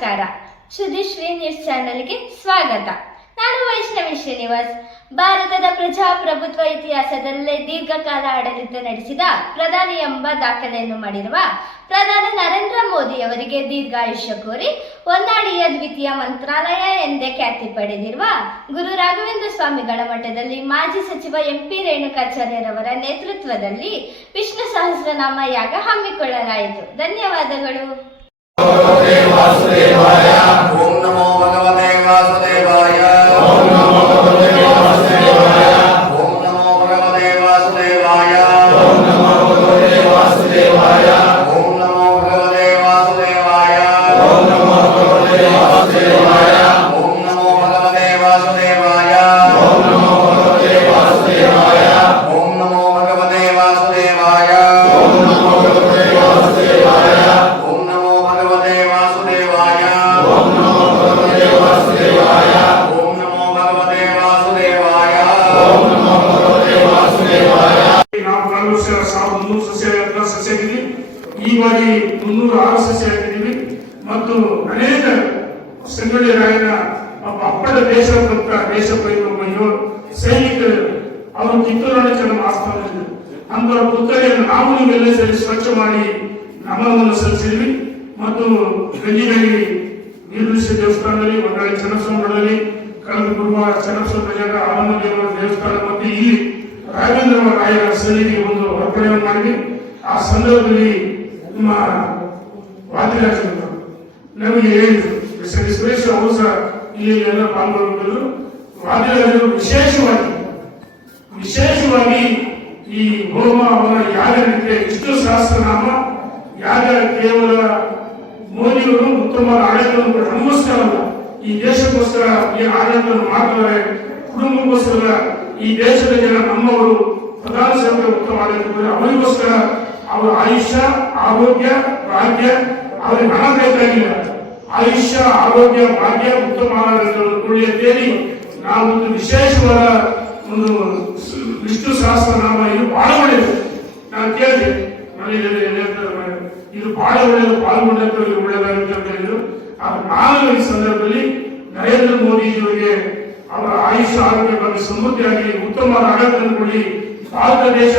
ನಮಸ್ಕಾರ. ಸುಧಿಶ್ರೀ ನ್ಯೂಸ್ ಚಾನೆಲ್ಗೆ ಸ್ವಾಗತ. ನಾನು ವೈಷ್ಣವಿ ಶ್ರೀನಿವಾಸ್. ಭಾರತದ ಪ್ರಜಾಪ್ರಭುತ್ವ ಇತಿಹಾಸದಲ್ಲೇ ದೀರ್ಘಕಾಲ ಆಡಳಿತ ನಡೆಸಿದ ಪ್ರಧಾನಿ ಎಂಬ ದಾಖಲೆಯನ್ನು ಮಾಡಿರುವ ಪ್ರಧಾನಿ ನರೇಂದ್ರ ಮೋದಿ ಅವರಿಗೆ ದೀರ್ಘಾಯುಷ್ಯ ಕೋರಿ ಹೊನ್ನಾಳಿಯ ದ್ವಿತೀಯ ಮಂತ್ರಾಲಯ ಎಂದೇ ಖ್ಯಾತಿ ಪಡೆದಿರುವ ಗುರು ರಾಘವೇಂದ್ರ ಸ್ವಾಮಿಗಳ ಮಠದಲ್ಲಿ ಮಾಜಿ ಸಚಿವ MP ರೇಣುಕಾಚಾರ್ಯರವರ ನೇತೃತ್ವದಲ್ಲಿ ವಿಷ್ಣು ಸಹಸ್ರನಾಮ ಯಾಗ ಹಮ್ಮಿಕೊಳ್ಳಲಾಯಿತು. ಧನ್ಯವಾದಗಳು. ಓಂ ನಮೋ ಭಗವತೆ ವಾಸುದೇವಾಯ. ಓಂ ನಮೋ ಭಗವತೆ ವಾಸುದೇವಾಯ. ಓಂ ನಮೋ ಭಗವತೆ ವಾಸುದೇವಾಯ. ಓಂ ನಮೋ ಭಗವತೆ ವಾಸುದೇವಾಯ. ಓಂ ನಮೋ ಭಗವತೆ ವಾಸುದೇವಾಯ. ಓಂ ನಮೋ ಭಗವತೆ ವಾಸುದೇವಾಯ. ಓಂ ನಮೋ ಭಗವತೆ ವಾಸುದೇವಾಯ. ಓಂ ನಮೋ ಭಗವತೆ ವಾಸುದೇವಾಯ. ಓಂ ನಮೋ ಭಗವತೆ ವಾಸುದೇವಾಯ. ಓಂ ನಮೋ ಭಗವತೆ ವಾಸುದೇವಾಯ. ಓಂ ನಮೋ ಭಗವತೆ ವಾಸುದೇವಾಯ. ಓಂ ನಮೋ ಭಗವತೆ ವಾಸುದೇವಾಯ. ಓಂ ನಮೋ ಭಗವತೆ ವಾಸುದೇವಾಯ. ಓಂ ನಮೋ ಭಗವತೆ ವಾಸುದೇವಾಯ. ನಾವು ಕಳೆದ ವರ್ಷ 1300 ಸಸ್ಯ ಹಾಕಿದ್ವಿ. ಈ ಬಾರಿ 306 ಸಸ್ಯ ಹಾಕಿದ್ದೀವಿ ಮತ್ತು ಅನೇಕ ಸಂಗೊಳ್ಳಿ ರಾಯಣ್ಣ ಅಪ್ಪಟ ದೇಶಭಕ್ತ ದೇಶಪ್ರೇಮ ಸೈನಿಕರು ಅವರು ಕಿತ್ತೂರಾಣಿ ನಮ್ಮ ಆಸ್ಥಾನದಲ್ಲಿ ಅಂತರ ಪುತ್ಥಳಿಯನ್ನು ನಾವು ನೀವೆಲ್ಲ ಸೇರಿ ಸ್ವಚ್ಛ ಮಾಡಿ ನಮನವನ್ನು ಸಲ್ಲಿಸಿದ್ವಿ ಮತ್ತು ಗಂಜಿನಗಿ ನೀಲುಷ ದೇವಸ್ಥಾನದಲ್ಲಿ ಹೊನ್ನಾಳಿ ಚನ್ನಸ್ವಾಮಿಗಳಲ್ಲಿ ಕಳೆದ ಗುರುವಾರ ಚನ್ನಸ್ವಾಮಿ ಆನಂದೇವರ ದೇವಸ್ಥಾನ ಮತ್ತು ಇಲ್ಲಿ ರಾಘವೇಂದ್ರ ರಾಯರ ಸನ್ನಿಧಿಗೆ ಒಂದು ಅರ್ಪಣೆಯನ್ನು ಮಾಡಿದ್ವಿ. ಆ ಸಂದರ್ಭದಲ್ಲಿ ನಿಮ್ಮ ವಾದಿರಾಜರು ನಮಗೆ ಹೇಳಿದ್ರು, ಸುರೇಶ್ ಅವರು ಸಹ ಇಲ್ಲಿ ಎಲ್ಲ ಪಾಲ್ಗೊಂಡಿದ್ದರು. ವಾದಿರಾಜರು ವಿಶೇಷವಾಗಿ ಈ ಹೋಮ ಅವರ ಯಾಗ ರೀತಿಯ ವಿಷ್ಣು ಸಹಸ್ರನಾಮ ಯಾಗ ಕೇವಲ ಮೋದಿಯವರು ಉತ್ತಮವಾದ ಆಡಳಿತವನ್ನು ನಮಗೋಸ್ಕರವಲ್ಲ, ಈ ದೇಶಕ್ಕೋಸ್ಕರ ಏನು ಆಡಳಿತವನ್ನು ಮಾಡ್ತಾರೆ, ಕುಟುಂಬಕ್ಕೋಸ್ಕರ, ಈ ದೇಶದ ಜನ ನಮ್ಮವರು ಪ್ರಧಾನ ಸೇವಕರು ಉತ್ತಮ ಆಡಳಿತ ಅವರಿಗೋಸ್ಕರ ಅವರ ಆಯುಷ್ಯ ಆರೋಗ್ಯ ಭಾಗ್ಯ ಅವರಿಗೆ ಹಣ ಬೇಕಾಗಿಲ್ಲ, ಆಯುಷ್ಯ ಆರೋಗ್ಯ ಭಾಗ್ಯ ಉತ್ತಮ ಆಡಳಿತವನ್ನು ಅಂತೇಳಿ ನಾವು ಒಂದು ವಿಶೇಷವಾದ ಒಂದು ವಿಷ್ಣು ಸಹಸ್ರನಾಮ ಇದು ಬಹಳ ಒಳ್ಳೆಯದು. ನಾನು ಕೇಳಿದೆ ಇದು ಬಹಳ ಒಳ್ಳೆಯದು, ಪಾಲ್ಗೊಂಡಂತವರಿಗೆ ಒಳ್ಳೆಯದಾಗುತ್ತೆ ಅಂತ ಹೇಳಿದ್ರು. ನಾನು ಈ ಸಂದರ್ಭದಲ್ಲಿ ನರೇಂದ್ರ ಮೋದಿಜಿಯವರಿಗೆ ಅವರ ಆಯುಷ್ಯ ಆರೋಗ್ಯ ಬಗ್ಗೆ ಸಮೃದ್ಧಿಯಾಗಿ ಉತ್ತಮ ಆಡಳಿತ ಕೊಡಿ, ಭಾರತ ದೇಶ